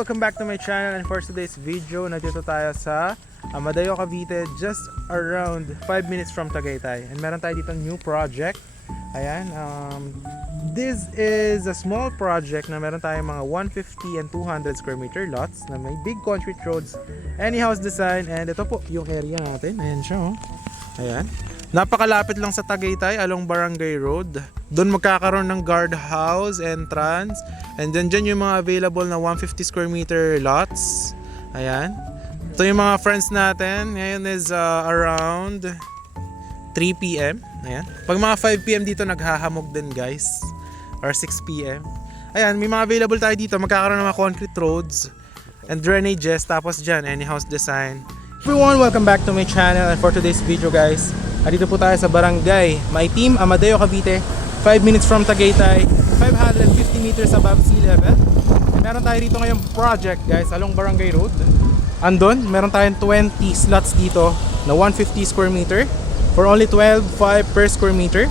Welcome back to my channel, and for today's video, nandito tayo sa Amadeo, Cavite, just around 5 minutes from Tagaytay. And meron tayo dito new project. Ayan, this is a small project na meron tayong mga 150 and 200 square meter lots na may big concrete roads, any house design, and ito po yung area natin. Ayan siya, oh. Ayan. Napakalapit lang sa Tagaytay along Barangay Road. Doon magkakaroon ng guardhouse, entrance, and dyan yung mga available na 150 square meter lots. Ayan. Ito yung mga friends natin. Ngayon is around 3 p.m. Ayan. Pag mga 5 p.m. dito naghahamog din, guys. Or 6 p.m. Ayan, may mga available tayo dito. Magkakaroon ng mga concrete roads and drainages. Tapos dyan, any house design. Everyone, welcome back to my channel, and for today's video, guys, dito po tayo sa Barangay Maitim, Amadeo, Cavite, 5 minutes from Tagaytay, 550 meters above sea level. Meron tayo dito ngayong project, guys, along Barangay Road. Andun, meron tayong 20 slots dito na 150 square meter for only 12.5 per square meter.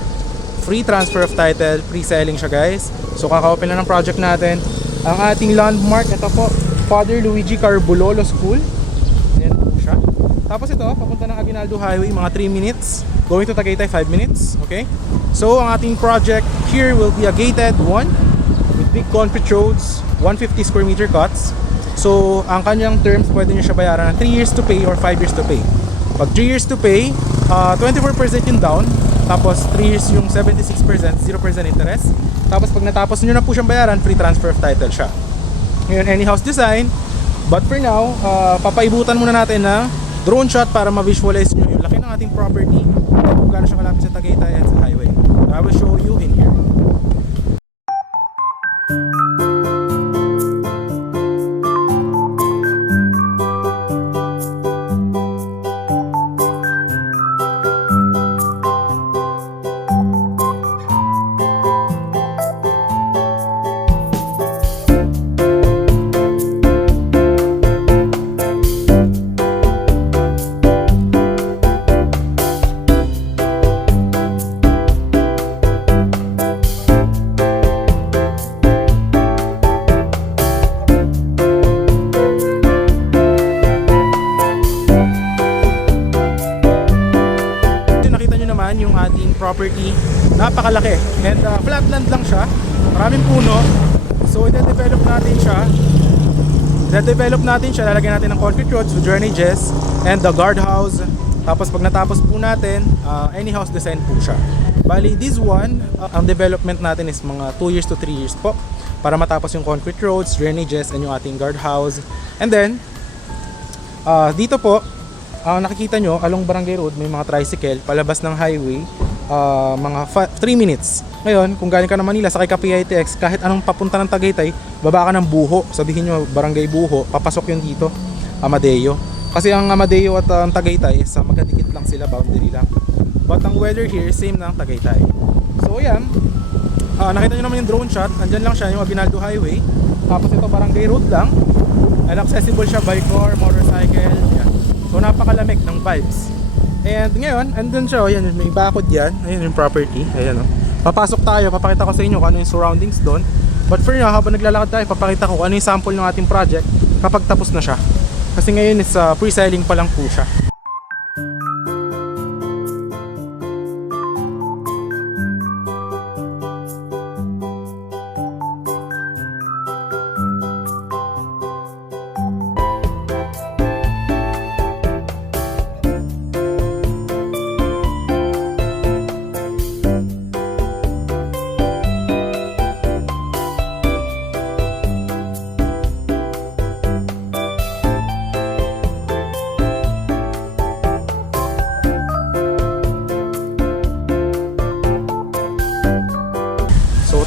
Free transfer of title, pre-selling siya, guys. So kaka-open na ng project natin. Ang ating landmark, ito po, Father Luigi Carbulolo School. Ayan po siya. Tapos ito, papunta ng Aguinaldo Highway, mga 3 minutes. Going to Tagaytay, 5 minutes. Okay? So, ang ating project here will be a gated one with big concrete roads, 150 square meter cuts. So, ang kanyang terms, pwede nyo siya bayaran na 3 years to pay or 5 years to pay. Pag 3 years to pay, 24% yung down. Tapos 3 years yung 76%, 0% interest. Tapos pag natapos nyo na po siyang bayaran, free transfer of title siya. Ngayon, any house design. But for now, papaibutan muna natin na drone shot para ma-visualize nyo yung laki ng ating property at kung gaano siya kalapit sa Tagaytay at sa highway. So I will show you in here. Yung ating property, napakalaki, and flatland lang siya, maraming puno. So i-develop natin siya, lalagyan natin ng concrete roads with drainages and the guardhouse. Tapos pag natapos po natin, any house design po siya. Bali, this one, ang development natin is mga 2 years to 3 years po para matapos yung concrete roads, drainages, and yung ating guardhouse. And then dito po, nakikita nyo, along Barangay Road, may mga tricycle palabas ng highway, mga 3 minutes. Ngayon, kung galing ka ng Manila, sakay ka PITX, kahit anong papunta ng Tagaytay, baba ka ng Buho, sabihin nyo Barangay Buho, papasok yun dito, Amadeo. Kasi ang Amadeo at ang Tagaytay is magkadikit lang sila, boundary lang. But ang weather here, same na ang Tagaytay. So yan, nakita nyo naman yung drone shot, andyan lang siya, yung Aguinaldo Highway. Tapos ito, Barangay Road lang, and accessible siya by car, motorcycle, yan. So napakalamig ng vibes. And ngayon, andun siya, ayan, may bakod yan. Ayan yung property, ayan o. Papasok tayo, papakita ko sa inyo kung ano yung surroundings doon. But for now, habang naglalakad tayo, papakita ko kung ano yung sample ng ating project kapag tapos na siya. Kasi ngayon is pre-selling pa lang po siya.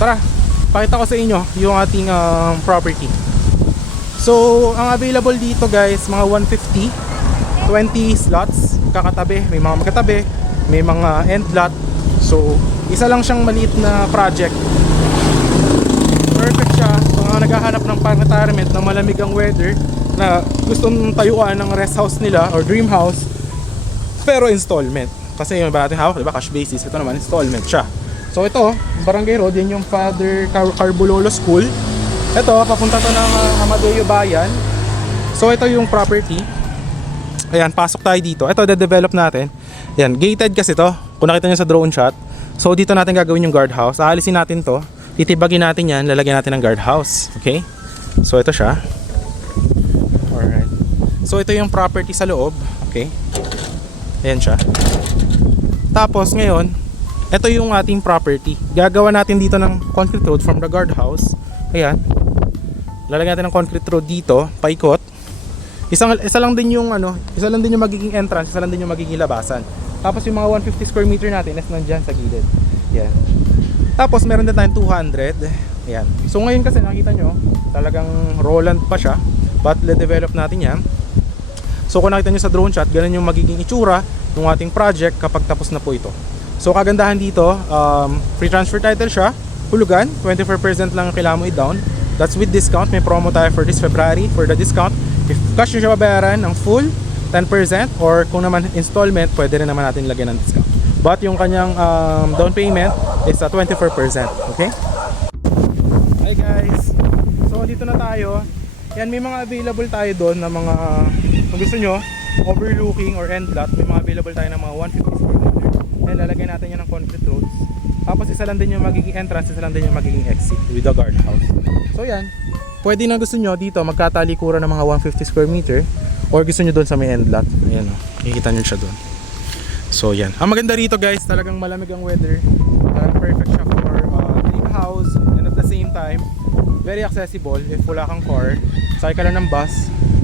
Tara, pakita ko sa inyo yung ating property. So, ang available dito, guys, mga 150, 20 slots, kakatabi, may mga magkatabi, may mga end lot. So, isa lang siyang maliit na project. Perfect siya kung naghahanap ng pang-retirement na malamig ang weather, na gustong tayuan ng rest house nila or dream house, pero installment. Kasi yung iba natin hawak, diba, cash basis. Ito naman, installment siya. So ito, Barangay Road, yan yung Father Carbulolo School. Ito, papunta to ng Amadeo Bayan. So ito yung property. Ayan, pasok tayo dito. Ito, de-develop natin. Ayan, gated kasi to. Kung nakita nyo sa drone shot. So dito natin gagawin yung guardhouse. Aalisin natin to. Titibagin natin yan. Lalagyan natin ng guardhouse. Okay? So ito siya. Alright. So ito yung property sa loob. Okay? Ayan siya. Tapos ngayon, ito yung ating property. Gagawa natin dito ng concrete road from the guardhouse. Ayan. Lalagyan natin ng concrete road dito, paikot. Isa lang din yung magiging entrance, isa lang din yung magiging labasan. Tapos yung mga 150 square meter natin is nandiyan sa gilid. Yan. Tapos meron din tayong 200. Yan. So ngayon kasi nakita nyo, talagang Roland pa siya. But le-develop natin yan. So kung nakita nyo sa drone shot, ganun yung magiging itsura ng ating project kapag tapos na po ito. So kagandahan dito, free transfer title siya, hulugan, 24% lang ang kailangan mo i-down. That's with discount. May promo tayo for this February for the discount. If cash nyo siya babayaran ng full, 10%, or kung naman installment, pwede rin naman natin lagyan ng discount. But yung kanyang down payment is 24%. Okay? Hi guys! So dito na tayo. Yan, may mga available tayo doon na mga, kung gusto nyo, overlooking or end lot, may mga available tayo ng mga 150 square meter. And lalagyan natin yan ng concrete roads. Tapos isa lang din yung magiging entrance, isa lang din yung magiging exit with the guardhouse. So yan, pwede na gusto nyo dito magkatalikuran ng mga 150 square meter, or gusto nyo doon sa may end lot. Ayan o, makikita nyo siya doon. So yan, ang maganda rito guys, talagang malamig ang weather. Talagang perfect siya for dream house, and at the same time very accessible. If wala kang car, sakay ka lang ng bus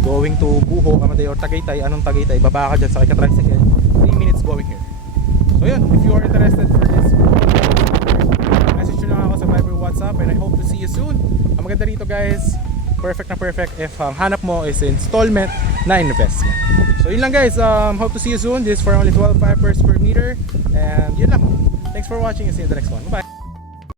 going to Buho, Amadeo, or Tagaytay. Anong Tagaytay? Baba ka dyan, sakay ka tricycle, 3 minutes going here. So yun, if you are interested for this, message nyo lang ako sa Viber, WhatsApp, and I hope to see you soon. Ang maganda rito guys, perfect na perfect if hanap mo is installment na investment. So yun lang guys, hope to see you soon. This is for only 12.5 per square meter, and yun lang. Thanks for watching and see you in the next one. Bye bye.